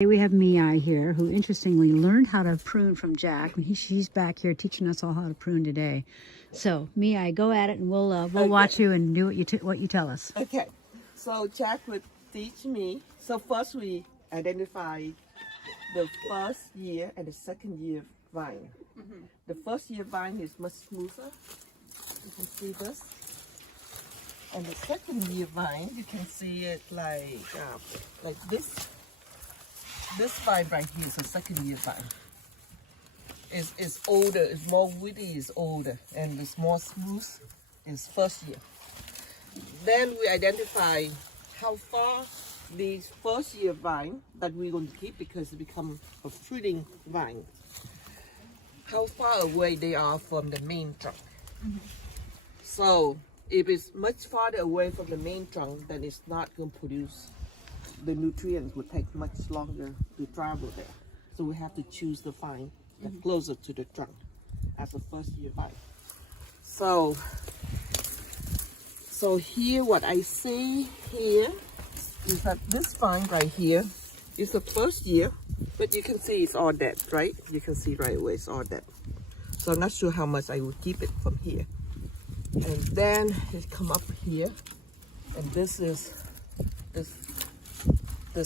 We have Myai here, who interestingly learned how to prune from Jack. She's back here teaching us all how to prune today. So, Myai, go at it, and we'll Okay. watch you and do what you tell us. Okay, so Jack would teach me. So first we identify the first year and the second year vine. The first year vine is much smoother. You can see this. And the second year vine, you can see it like this. This vine right here is a second year vine. It's older, it's more woody, it's older, and it's more smooth is first year. Then we identify how far these first year vine that we're going to keep because it become a fruiting vine. How far away they are from the main trunk. So if it's much farther away from the main trunk, then it's not going to produce. The nutrients would take much longer to travel there. So we have to choose the vine that's closer to the trunk as a first year vine. So here what I see here is that this vine right here is the first year, but you can see it's all dead, right? You can see right away it's all dead. So I'm not sure how much I would keep it from here. And then it come up here, and this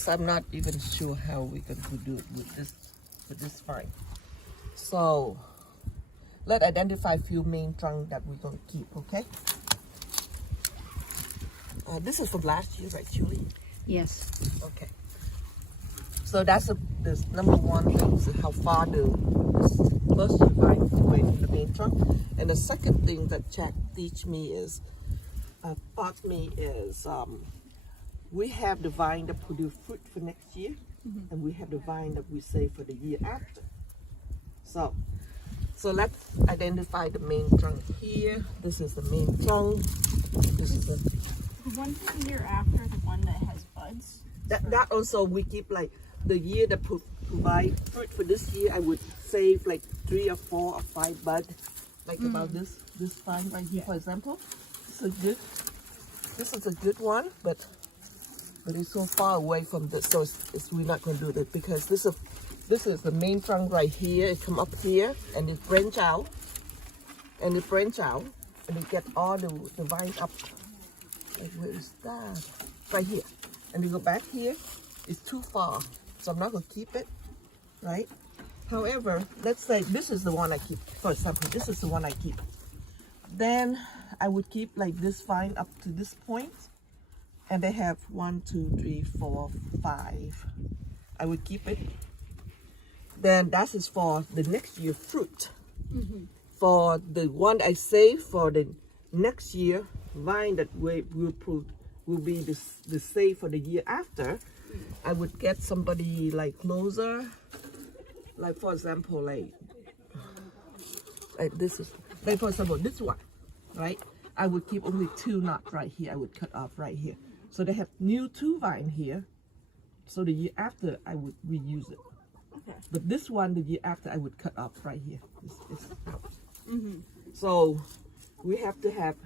I'm not even sure how we're going to do it with this vine. So let's identify a few main trunks that we're going to keep, okay? This is from last year, right, Julie? Yes. Okay. So that's the number one thing, is how far the first year vine is away from the main trunk. And the second thing that Jack taught me is we have the vine that produce fruit for next year, and we have the vine that we save for the year after. So let's identify the main trunk here. This is the main trunk. This is the one for the year after, the one that has buds. That also we keep like the year that provide fruit for this year. I would save like 3 or 4 or 5 buds, like about this vine right here, for example. This is a good one, but it's so far away from this, so we're not going to do it because this is the main trunk right here. It come up here and it branch out, and it get all the vines up. Like where is that? Right here, and you go back here. It's too far, so I'm not going to keep it, right? However, let's say this is the one I keep. For example, this is the one I keep. Then I would keep like this vine up to this point. And they have 1, 2, 3, 4, 5. I would keep it. Then that is for the next year fruit. For the one I save for the next year vine that will be the save for the year after, I would get somebody like closer. Like for example, like this is like for example this one, right? I would keep only 2 knots right here. I would cut off right here. So they have new 2 vine here. So the year after I would reuse it. Okay. But this one, the year after, I would cut off right here. It's out. So we have to have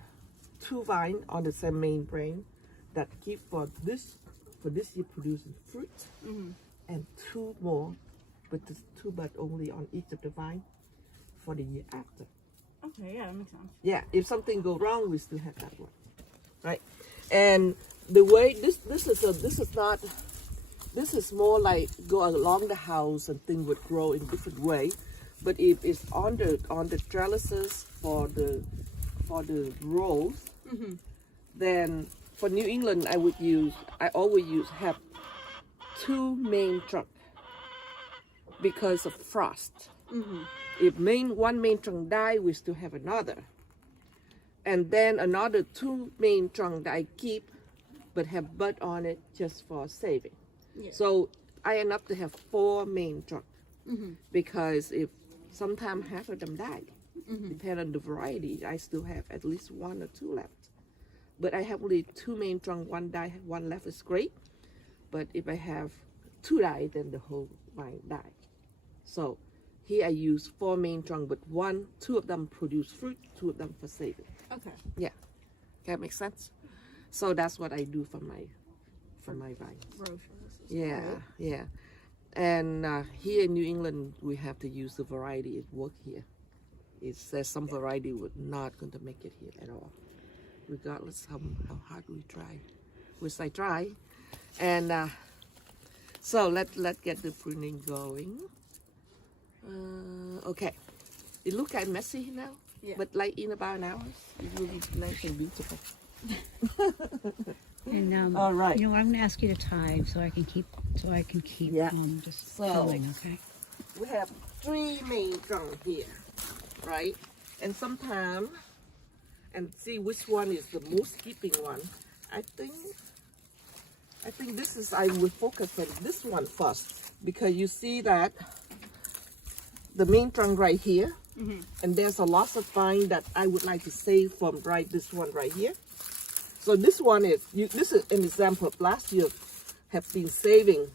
2 vine on the same main brain that keep for this year producing fruit, and 2 more, but this 2 bud only on each of the vine for the year after. Okay, yeah, that makes sense. Yeah, if something go wrong, we still have that one, right? And the way this is more like go along the house and things would grow in different way. But if it's on the trellises for the rows, then for New England I always have 2 main trunk because of frost. If one main trunk die, we still have another. And then another 2 main trunk that I keep, but have bud on it just for saving. Yeah. So I end up to have 4 main trunk because if sometimes half of them die, depending on the variety, I still have at least 1 or 2 left. But I have only 2 main trunk, 1 die, 1 left is great. But if I have 2 die, then the whole vine die. So here I use 4 main trunk, but 2 of them produce fruit, 2 of them for saving. Okay. Yeah, that makes sense. So that's what I do for my vines. Row trellises. Yeah, yeah. And here in New England, we have to use the variety it work here. It says some variety would not going to make it here at all, regardless how hard we try, which I try. And so let's get the pruning going. Okay, it looks kind of messy now, but like in about an hour, it will be nice and beautiful. And All right. you know what? I'm going to ask you to tie so I can keep just So- filming. Okay. We have 3 main trunks here, right? And sometimes, and see which one is the most keeping one. I think this is, I will focus on this one first, because you see that the main trunk right here, and there's a lot of vine that I would like to save from this one right here. So this one is, this is an example of last year have been saving.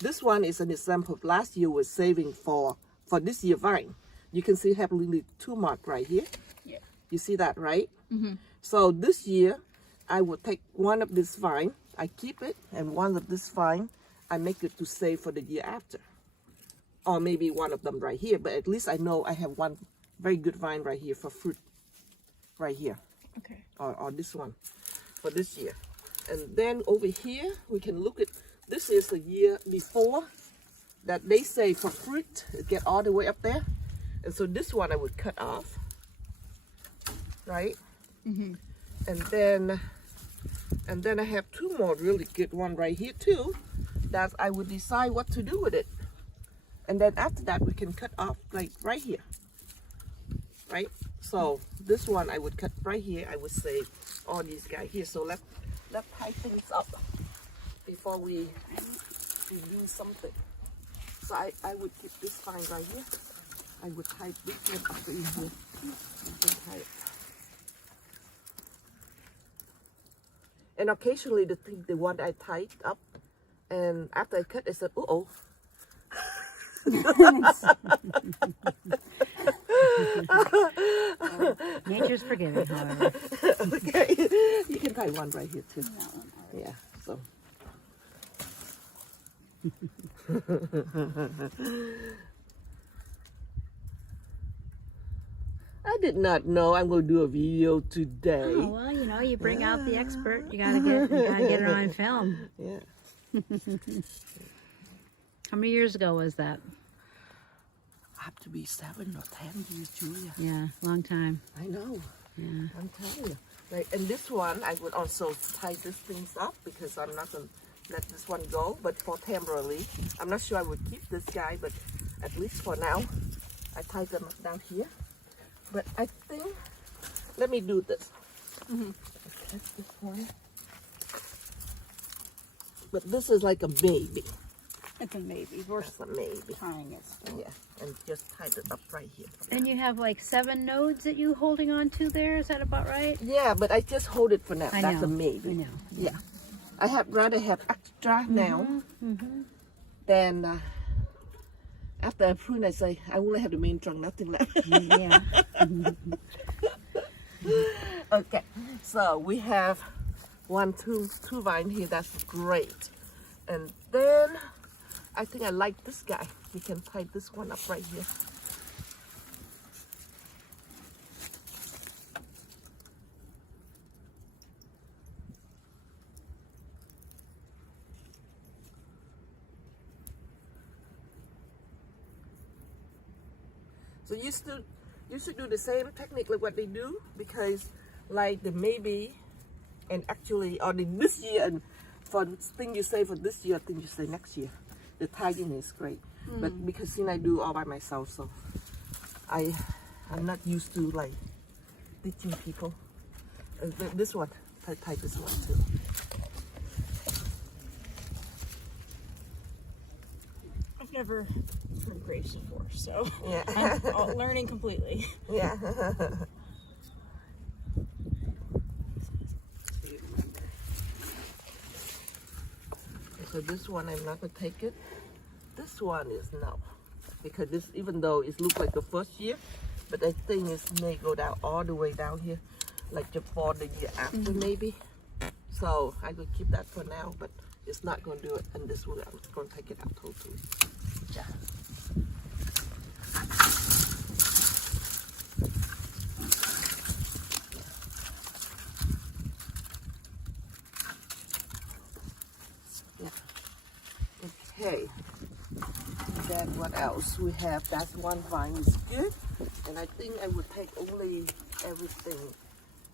This one is an example of last year was saving for this year vine. You can see have really 2 marks right here. Yeah. You see that, right? So this year, I will take one of this vine, I keep it, and one of this vine, I make it to save for the year after. Or maybe one of them right here, but at least I know I have one very good vine right here for fruit, right here. Okay. Or this one for this year. And then over here we can look at, this is the year before that they say for fruit get all the way up there, and so this one I would cut off, right? And then I have 2 more really good one right here too, that I would decide what to do with it. And then after that we can cut off like right here, right? So this one I would cut right here. I would save all these guys here. So let's tie things up before we do something. So I would keep this vine right here. I would tie this one up in here. You can tie it. And occasionally the one I tied up, and after I cut, I said, oh. Nature's forgiving, however. Okay, you can tie one right here too. Yeah, so. I did not know I'm going to do a video today. Oh, well, you know, you bring out the expert. You gotta get it on film. Yeah. How many years ago was that? Have to be 7 or 10 years, Julia. Yeah, long time. I know. Yeah. I'm telling you. Right, and this one, I would also tie these things up because I'm not going to let this one go, but for temporarily. I'm not sure I would keep this guy, but at least for now, I tie them up down here. But I think, let me do this. Catch this one. But this is like a baby. It's a maybe. We're It's a maybe. tying it still. Yeah, and just tie it up right here. And you have like 7 nodes that you holding on to there. Is that about right? Yeah, but I just hold it for now. I That's know. a maybe. I know. Yeah. I have rather have extra now than after I prune, I say I only have the main trunk, nothing left. Yeah. Okay, so we have 2 vine here. That's great. And then I think I like this guy. We can tie this one up right here. So you should do the same technique like what they do, because like the maybe and actually or the this year, and for the thing you say for this year, thing you say next year, the tying is great. But because I do all by myself, so I'm not used to like teaching people. This one, tie this one too. I've never pruned grapes before, so Yeah. I'm learning completely. Yeah. So this one I'm not gonna take it. This one is no, because this, even though it looks like the first year, but I think it may go down all the way down here, like just for the year after maybe. So I will keep that for now, but it's not gonna do it, and this will, I'm gonna take it out totally. Okay. Then what else? We have that one vine is good. And I think I would take only everything.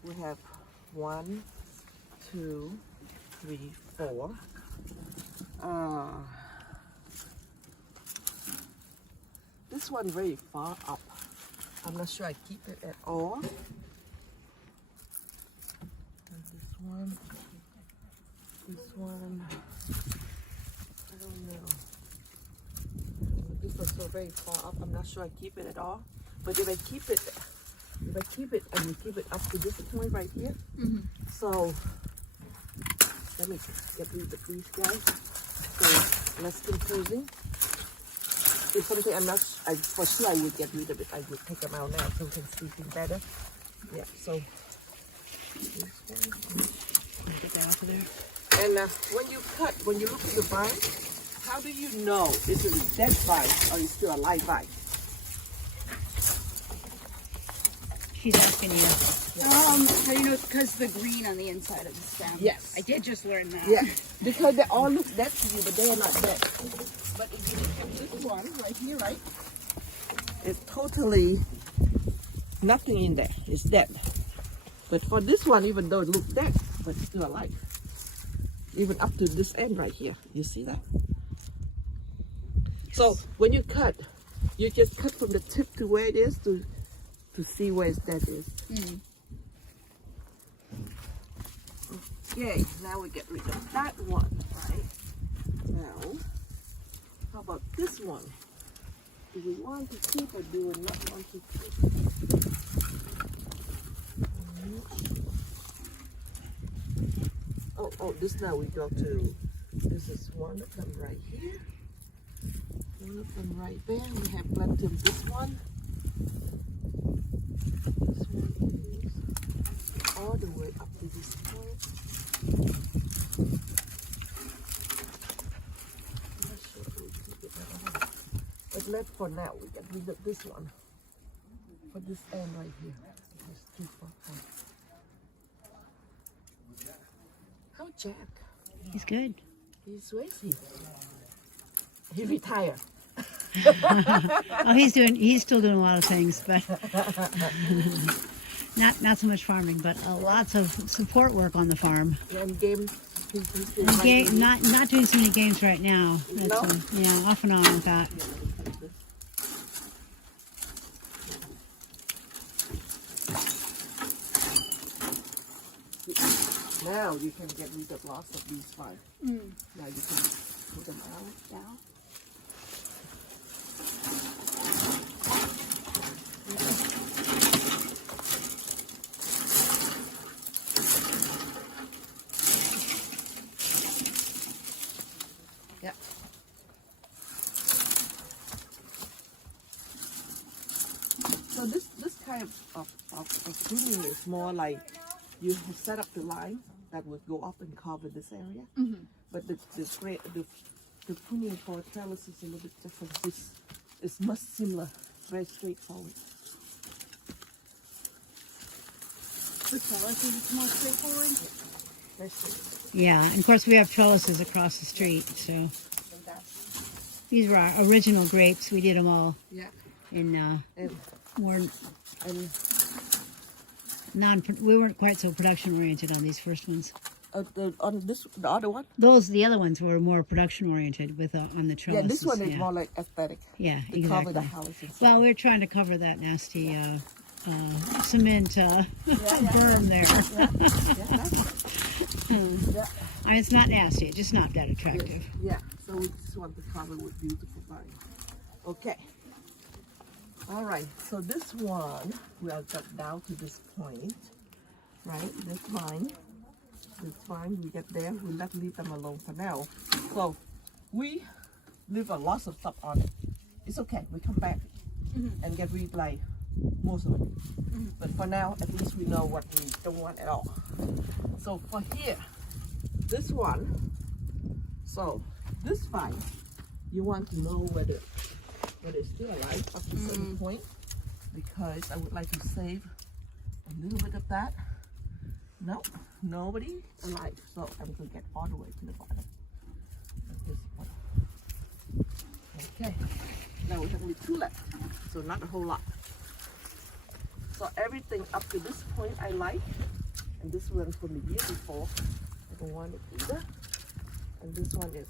We have 1, 2, 3, 4. This one very far up. I'm not sure I keep it at all. And this one, I don't know. This one's so very far up. I'm not sure I keep it at all. But if I keep it, I will keep it up to this point right here. So let me get rid of these guys. So less confusing. If something I'm not, for sure I would get rid of it. I would take them out now so we can see things better. Yeah, so this one, get that off of there. And when you look at the vine, how do you know this is a dead vine or it's still a live vine? She's asking you. How do you know? Because the green on the inside of the stem. Yes. I did just learn that. Yeah, because they all look dead to you, but they are not dead. But if you look at this one right here, right? It's totally nothing in there. It's dead. But for this one, even though it looks dead, but it's still alive. Even up to this end right here. You see that? So when you cut, you just cut from the tip to where it is to see where its dead is. Okay, now we get rid of that one, right? Now, how about this one? Do we want to keep or do we not want to keep? Oh, this now we go to, this is one of them right here. One of them right there. We have plenty of this one. This one is all the way up to this point. I'm not sure if we keep it at all. But let's for now, we get rid of this one. For this end right here. It's too far out. How Jack? He's good. Where is he? He retired. Oh, he's still doing a lot of things, but not so much farming, but lots of support work on the farm. And game. Not doing so many games right now. No? Yeah, off and on with that. Now you can get rid of lots of these five. Now you can put them out. Down. Yeah. So this kind of pruning is more like you have set up the line that would go up and cover this area. But the pruning for trellis is a little bit different. This is much similar, very straightforward. The trellis is more straightforward. Very straightforward. Yeah, and of course we have trellises across the street. So these were our original grapes. We did them all Yeah. in And more and we weren't quite so production oriented on these first ones. the other one. The other ones were more production oriented with on the trellises. Yeah, this one is more like aesthetic. Yeah, To exactly. cover the house and Well, stuff. we're trying to cover that nasty cement burn there. Yeah. I mean, it's not nasty. It's just not that attractive. Yeah, so we just want to cover with beautiful vine. Okay. All right, so this one, we are got down to this point, right? This vine, we get there, we leave them alone for now. So we leave a lot of stuff on it. It's okay, we come back and get rid like most of it. But for now, at least we know what we don't want at all. So for here, this one, so this vine, you want to know whether it's still alive up to a certain point, because I would like to save a little bit of that. Nope, nobody alive. So I'm going to get all the way to the bottom of this one. Okay, now we have only 2 left, so not a whole lot. So everything up to this point I like, and this one from the year before, I don't want it either. And this one is,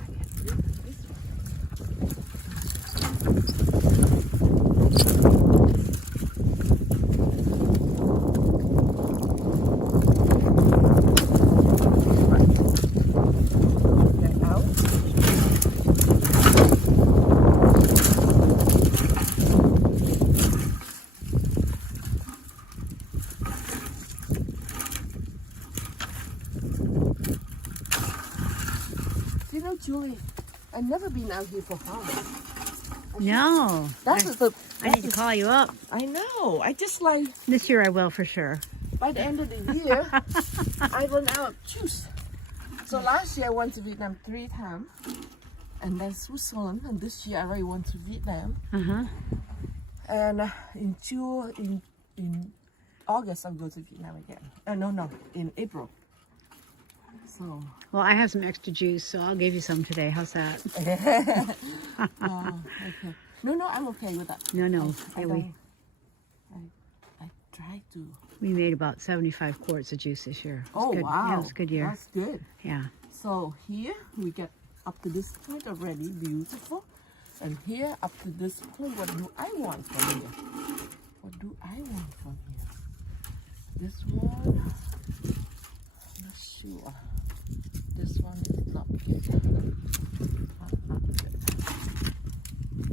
I get rid of this one. Get out. You know, Julie, I've never been out here for harvest. No. That is the. I need to call you up. I know. I just like This year I will for sure. by the end of the year, I run out of juice. So last year I went to Vietnam 3 times, and then Switzerland. And this year I already went to Vietnam. Uh-huh. And in August I'll go to Vietnam again. No, in April. So. Well, I have some extra juice, so I'll give you some today. How's that? Okay. No, I'm okay with that. No. I Yeah, don't. I try to. we made about 75 quarts of juice this year. It was Oh good. wow, Yeah, it was a good year. That's good. Yeah. So here we get up to this point already, beautiful. And here up to this point, what do I want from here? What do I want from here? This one, I'm not sure. This one is not good. Not good.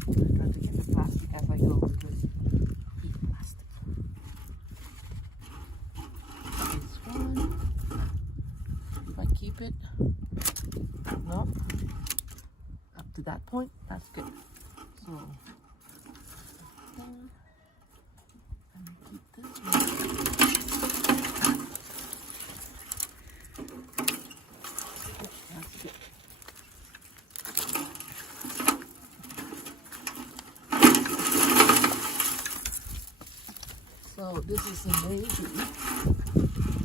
I try to get the plastic as I go because I hate plastic. This one, if I keep it, no, up to that point, that's good. So, and keep this one. That's good. So this is a maybe.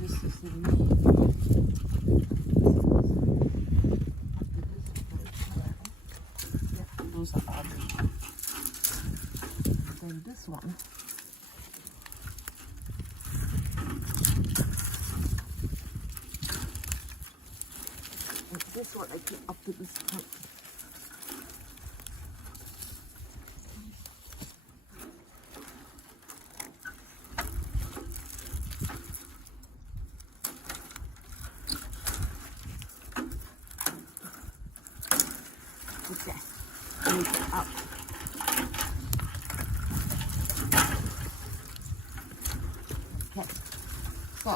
This is a maybe. Yeah, those are orange. Then this one. And this one I keep up to this point. Okay, move it up. Okay, so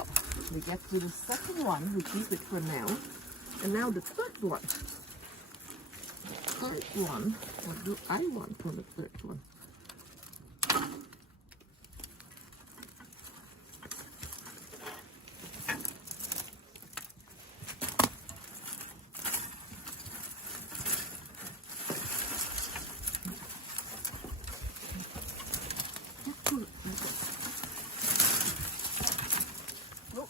we get to the second one, we keep it for now. And now the third one. The third one, what do I want for the third one? Nope.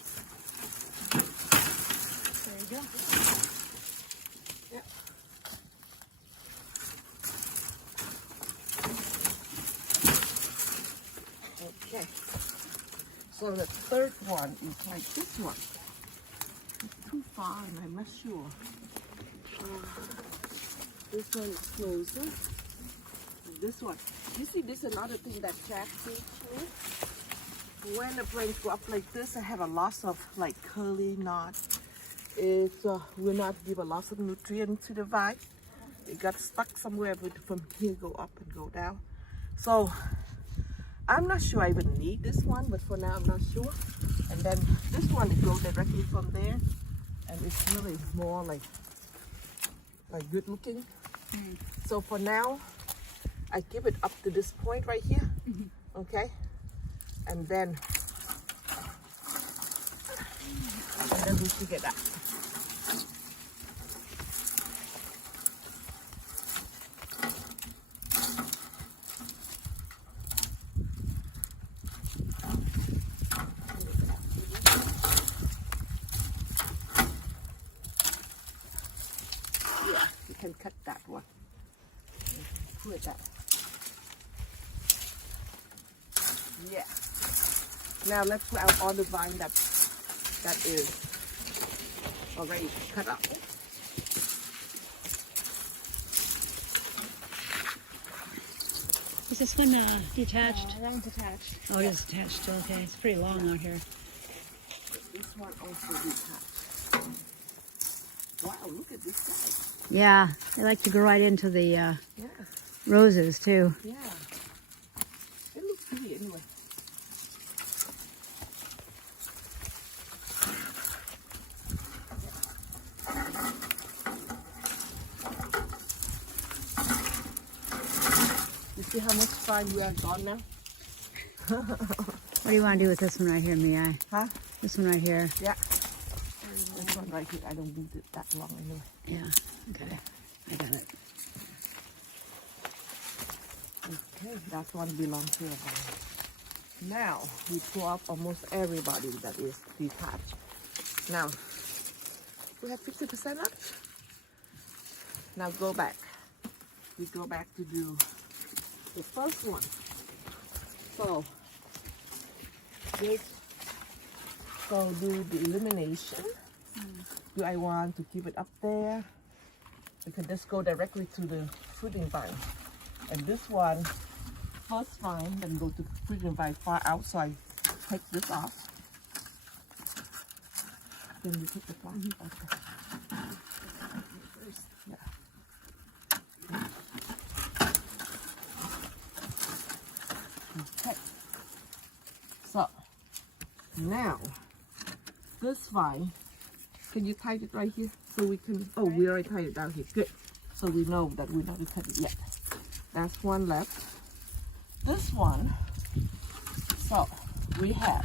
There you go. Yep. Okay. So the third one is like this one. It's too far and I'm not sure. This one is closer. And this one. You see, this is another thing that Jack did too. When the brains go up like this, I have a loss of like curly knot. It will not give a loss of nutrients to the vine. It got stuck somewhere, but from here go up and go down. So I'm not sure I even need this one, but for now I'm not sure. And then this one it goes directly from there, and it's really more like good looking. So for now, I give it up to this point right here, okay? And then we figure it out. Yeah, you can cut that one. Who is that? Yeah. Now let's put out all the vine that is already cut up. Is this one detached? That one's attached. Oh, it is attached. Okay, it's pretty long out here. This one also detached. Wow, look at this guy. Yeah, they like to go right into the Yeah, roses too. yeah. It looks pretty anyway. You see how much time we are gone now? What do you want to do with this one right here, Myai? Huh? This one right here. Yeah. This one right here, I don't need it that long anyway. Yeah. Okay. I got it. Okay, that one belongs to us. Now, we pull up almost everybody that is detached. Now, we have 50% left. Now go back. We go back to do the first one. So, just go do the elimination. Do I want to keep it up there? We can just go directly to the fruiting vine. And this one, first vine, then go to fruiting vine far out, so I take this off. Then we take the plastic off. Yeah. Okay. So, now, this vine, can you tie it right here? So we can, oh, we already tied it down here. Good. So we know that we're not going to cut it yet. That's one left. This one, so we have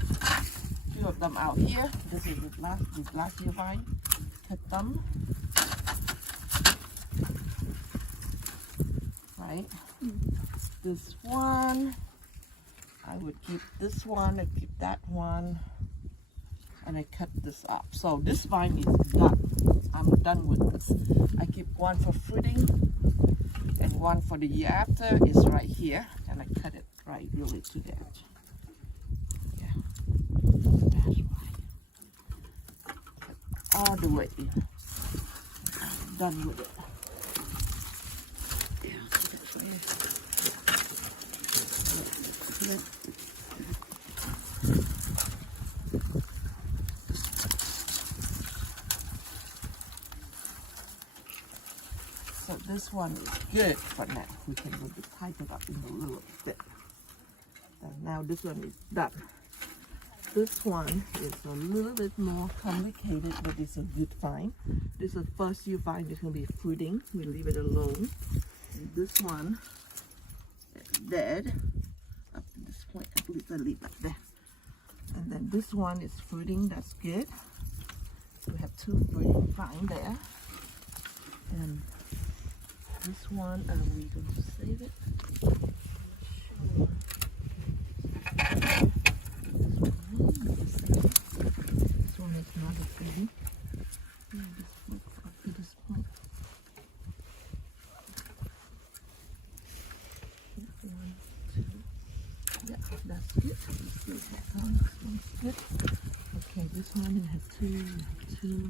two of them out here. This is the last year vine. Cut them. Right? This one, I would keep this one, I'd keep that one, and I cut this up. So this vine is done. I'm done with this. I keep one for fruiting and one for the year after is right here, and I cut it right really to the edge. Yeah, that's right. All the way in. I'm done with it. Yeah, I'll take it for you. Yeah. So this one is good for now. We can maybe tighten it up in a little bit. And now this one is done. This one is a little bit more complicated, but it's a good vine. This is the first year vine. It's going to be fruiting. We leave it alone. And this one is dead. Up to this point, at least I leave that there. And then this one is fruiting. That's good. So we have two fruiting vines there. And this one, are we going to save it? Sure. This one is not a fruiting. This one up to this point. One, two. Yeah, that's good. This one's good. Okay, this one has two.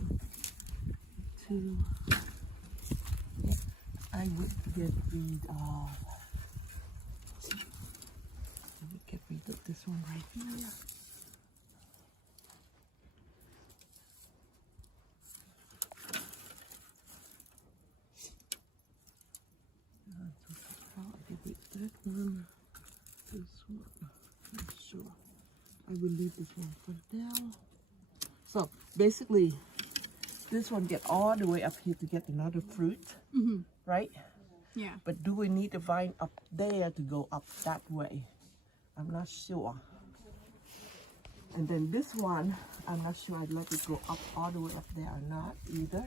Yeah, I would get rid of. This one right here. That one, this one, I'm sure. I will leave this one for now. So basically, this one get all the way up here to get another fruit, right? Yeah. But do we need a vine up there to go up that way? I'm not sure. And then this one, I'm not sure I'd let it go up all the way up there or not either.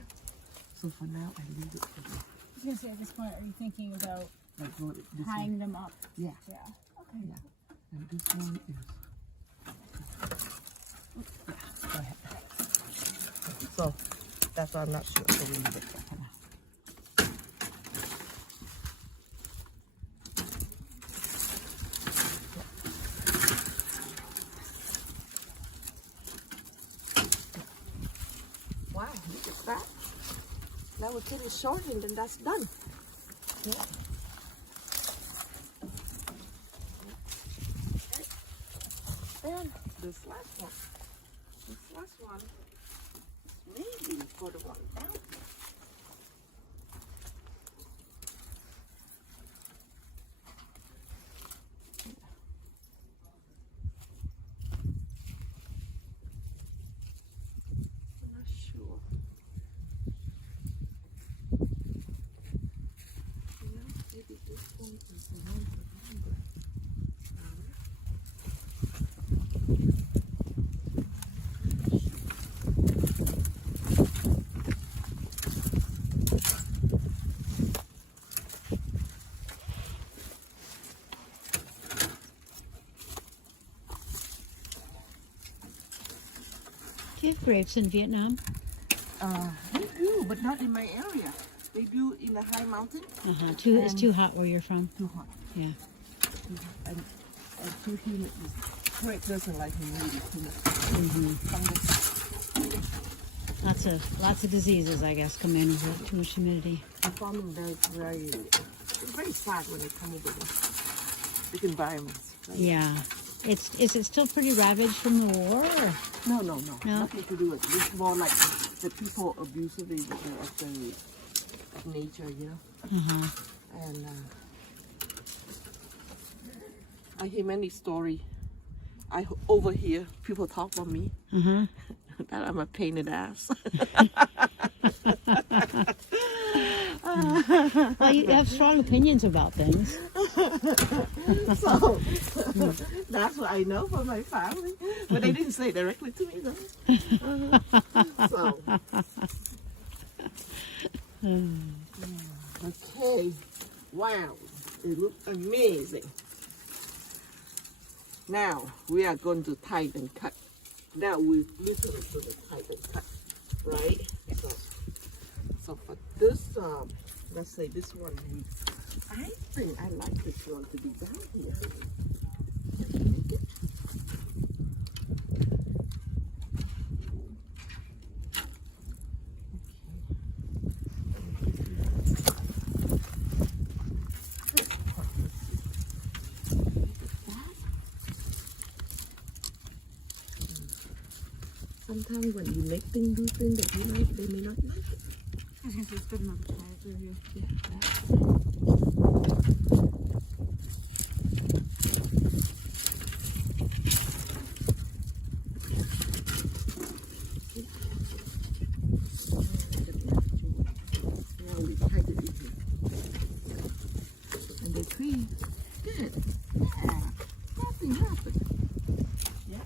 So for now, I leave it for now. I was gonna say, at this point, are you thinking about Like go this tying way. them up? Yeah, Yeah. Okay. yeah. And this one is. Yeah, go ahead. So that's why I'm not sure. So we leave it there for now. I will cut it short and then that's done. Yeah. And this last one. This last one maybe for the one down. I'm not sure. Maybe this one is the one to remember. Do you have grapes in Vietnam? They do, but not in my area. They do in the high mountain. It's too hot where you're from. Too hot. Yeah. And too humid. Grape doesn't like humidity too much. Lots of diseases, I guess, come in with too much humidity. The farming it's very sad when they come over there. Big environments. Right? Yeah. Is it still pretty ravaged from the war? Or? No. No? Nothing to do with it. It's more like the people abusive of nature, you know. And I hear many stories. I overhear people talk about me. That I'm a pain in the ass. Well, you have strong opinions about things. So that's what I know from my family, but they didn't say it directly to me though. So okay, wow, it looks amazing. Now we are going to tie and cut. Now we literally going to tie and cut, right? So for this, let's say this one, I think I like this one to be down here. Sometimes when you make things, do things that you like, they may not like it. I think there's good enough time through here. Now we tight it in here. And the tree, good. Yeah, nothing happened. Yeah.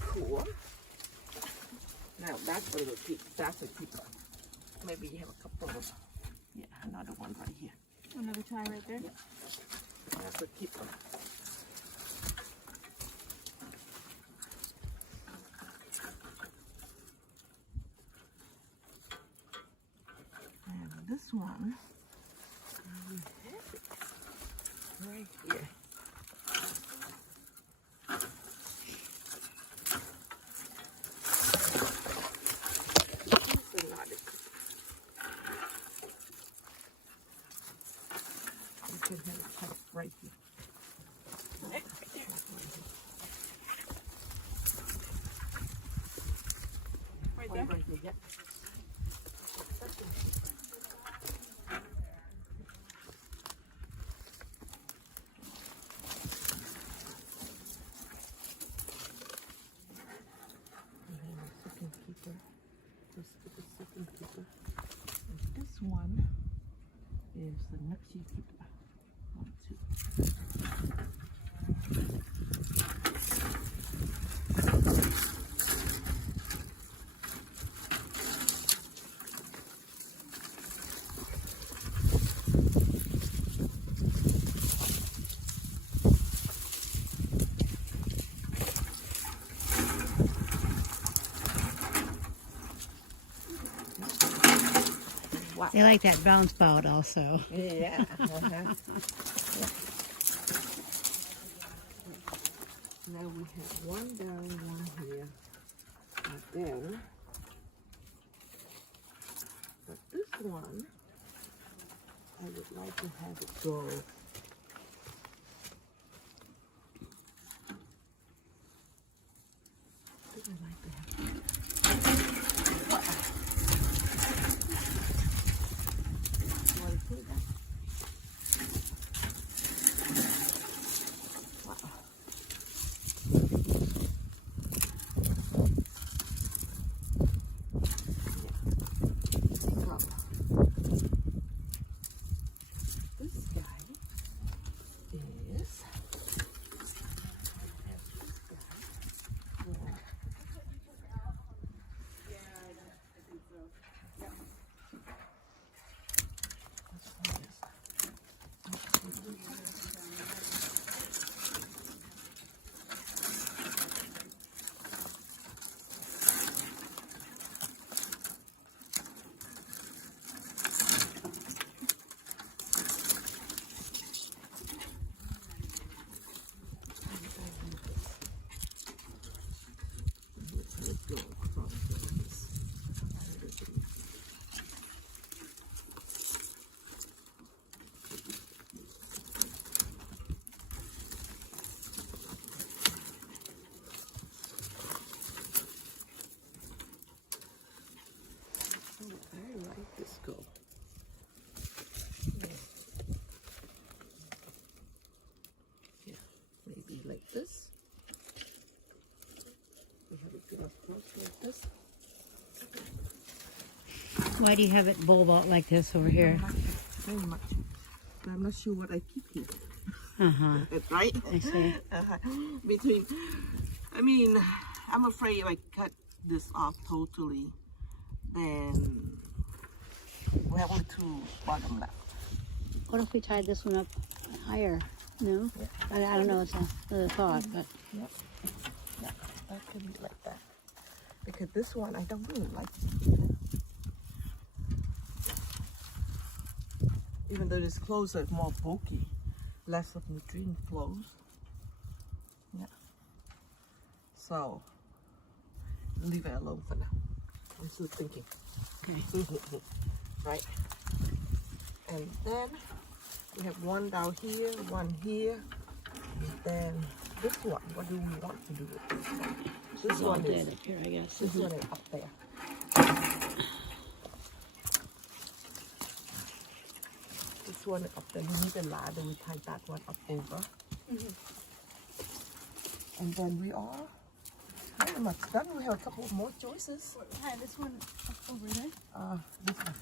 Cool. Now that's a little keep. That's a keeper. Maybe you have a couple of. Yeah, another one right here. Another tie right there. That's a keeper. And this one, we have it right here. Can have it cut right here. Right there. Right here, yeah. And then the second keeper. Let's get the second keeper. And this one is the next keeper. 1, 2. Wow. They like that bounce bout also. Yeah. Now we have one down, one here. then, but this one, I would like to have it go. I think I like to have it. You want to put it down? Wow. This guy is this go. Yeah, maybe like this. We have it go across like this. Why do you have it bulb out like this over here? Very much. But I'm not sure what I keep here. Uh-huh. Right? I see. Between, I mean, I'm afraid if I cut this off totally, then we have only two bottom left. What if we tied this one up higher? No? Yeah. I don't know, it's a thought, but Yep. Yeah, that could be like that. Because this one I don't really like. Even though it's closer, it's more bulky, less of nutrient flows. Yeah. So leave it alone for now. I'm still thinking. okay. Right. And then we have one down here, one here. And then this one. What do we want to do with this one? This It's all one dead is up here, I guess. this isn't one it? is up there. This one is up there. We need a ladder. We tie that one up over. And then we are pretty much done. We have a couple more choices. Hi, this one up over there. This one.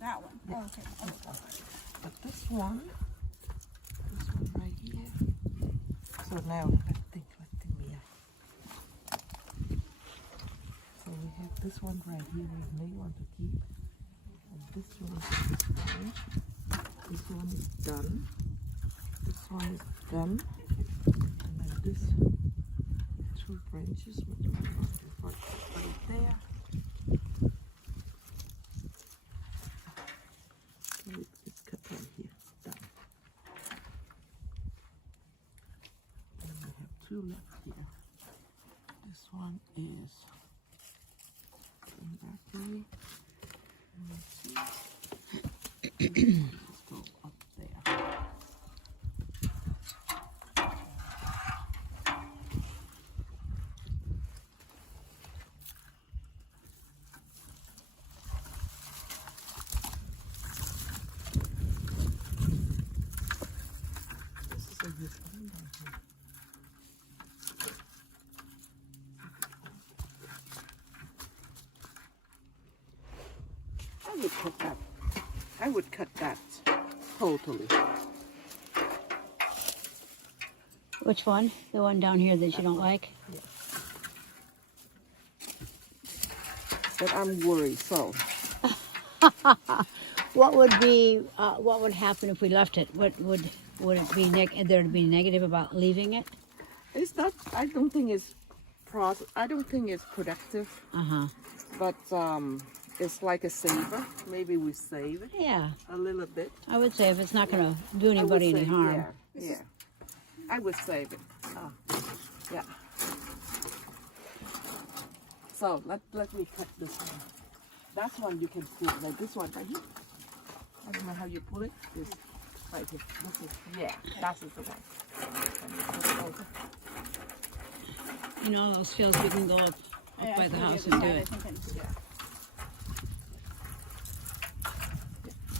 That one. Yeah. Oh, okay. Oh, But this one right here. So now let's think, Myai. So we have this one right here we may want to keep. And this one is done. This one is done. This one is done. And then this two branches, which we want to put it there. It's cut right here. Done. And we have two left here. This one is in that way. And let's see. Let's go up there. This is a good one down here. I would cut that. I would cut that totally. Which one? The one down here that you don't like? Yeah. But I'm worried, so What would happen if we left it? Would it be there'd be negative about leaving it? it's not. I don't think it's I don't think it's productive. But it's like a saver. Maybe we save it Yeah, a little bit. I would say if it's not going to do I would anybody any say, harm. Yeah. I would save it. Yeah. So let me cut this one. That's one you can pull, like this one right here. I don't know how you pull it. This right here. This is, yeah, that is the one. And you put it over. You know, those fields we can go up by the house and do it. Yeah.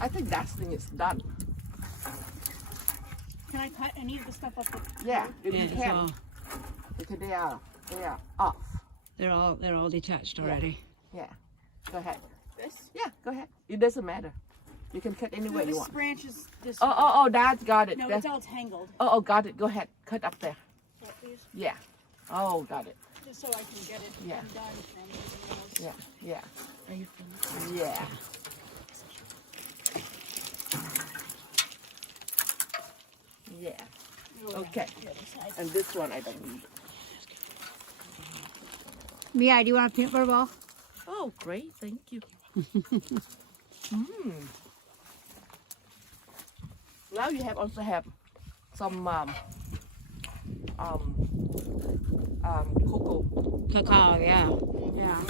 I think that thing is done. Can I cut any of the stuff up? Yeah, if Yeah, you it's can. all, Because they are off. they're all detached already. Yeah. Go ahead. This? Yeah, go ahead. It doesn't matter. You can cut any way you This want. branch is this. Oh, Dad got it. No, it's all tangled. Oh, got it. Go ahead. Cut up there. So please, Yeah. Oh, got it. just so I can get it Yeah. done from everything else. Yeah. Are you finished? Yeah. Yeah. Oh, Okay. the other side. And this one I don't need. Myai, do you want a peanut butter ball? Oh, great. Thank you. Now you also have some cocoa. Cacao, yeah. Yeah.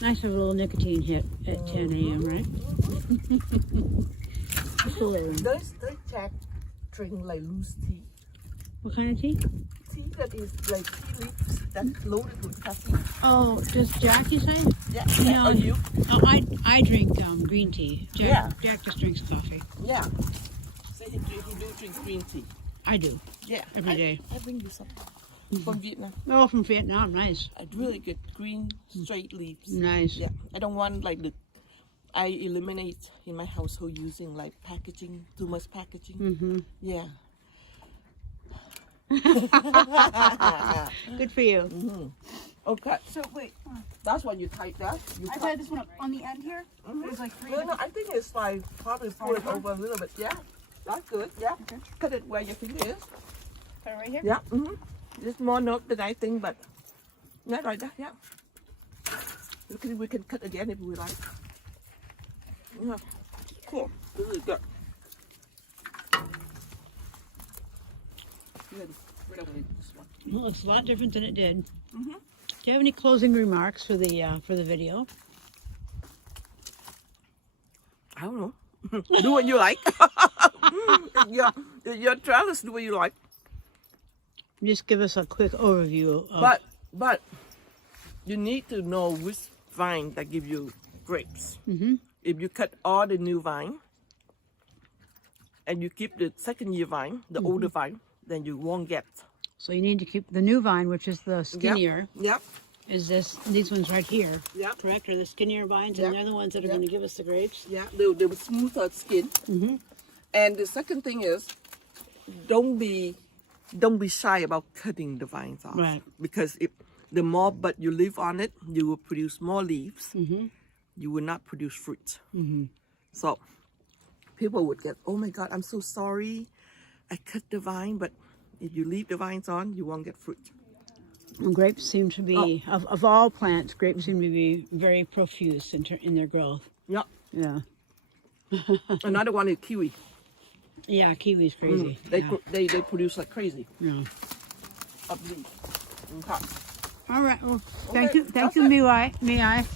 Nice of a little nicotine hit at 10 a.m., right? Absolutely. Does Jack drink like loose tea? What kind of tea? Tea that is like tea leaves that's loaded with caffeine. Oh, does Jackie say? Yeah. No. Or you? Oh, I drink green tea. Jack just drinks coffee. Yeah. So he do drink green tea. I do. Yeah. Every day. I bring you some from Vietnam. Oh, from Vietnam. Nice. Really good green straight leaves. Nice. Yeah. I don't want like I eliminate in my household using like packaging, too much packaging. Mm-hmm. Yeah. Good for you. Okay. So wait, That's when you type that. You I tied this one up on the end here. There's like three. No, I think it's like probably pull it over a little bit. Yeah. That's good. Yeah. Okay. Cut it where your finger is. Cut it right here. Yeah. Just more note than I think, but yeah, right there. Yeah. We can cut again if we like. Yeah. Cool. Really good. Good. We don't need this one. Well, it's a lot different than it did. Do you have any closing remarks for the video? I don't know. Do what you like. Your travels, do what you like. Just give us a quick overview of. But you need to know which vine that give you grapes. If you cut all the new vine and you keep the second year vine, the older vine, then you won't get. So you need to keep the new vine, which is the skinnier. Yep. Is these ones right here? Yep. Correct? Are the skinnier vines, Yep. and they're the ones that are Yep. going to give us the grapes? Yeah. They will smoother skin. And the second thing is, don't be shy about cutting the vines off. Right. Because if the more bud you leave on it, you will produce more leaves. You will not produce fruit. So people would get, oh my God, I'm so sorry. I cut the vine, but if you leave the vines on, you won't get fruit. And grapes seem to be, of all plants, grapes seem to be very profuse in their growth. Yep. Yeah. Another one is kiwi. Yeah, kiwi's crazy. They produce like crazy. Yeah. Up leaf. Okay. All right. Well, Okay, thank you, that's it. Myai.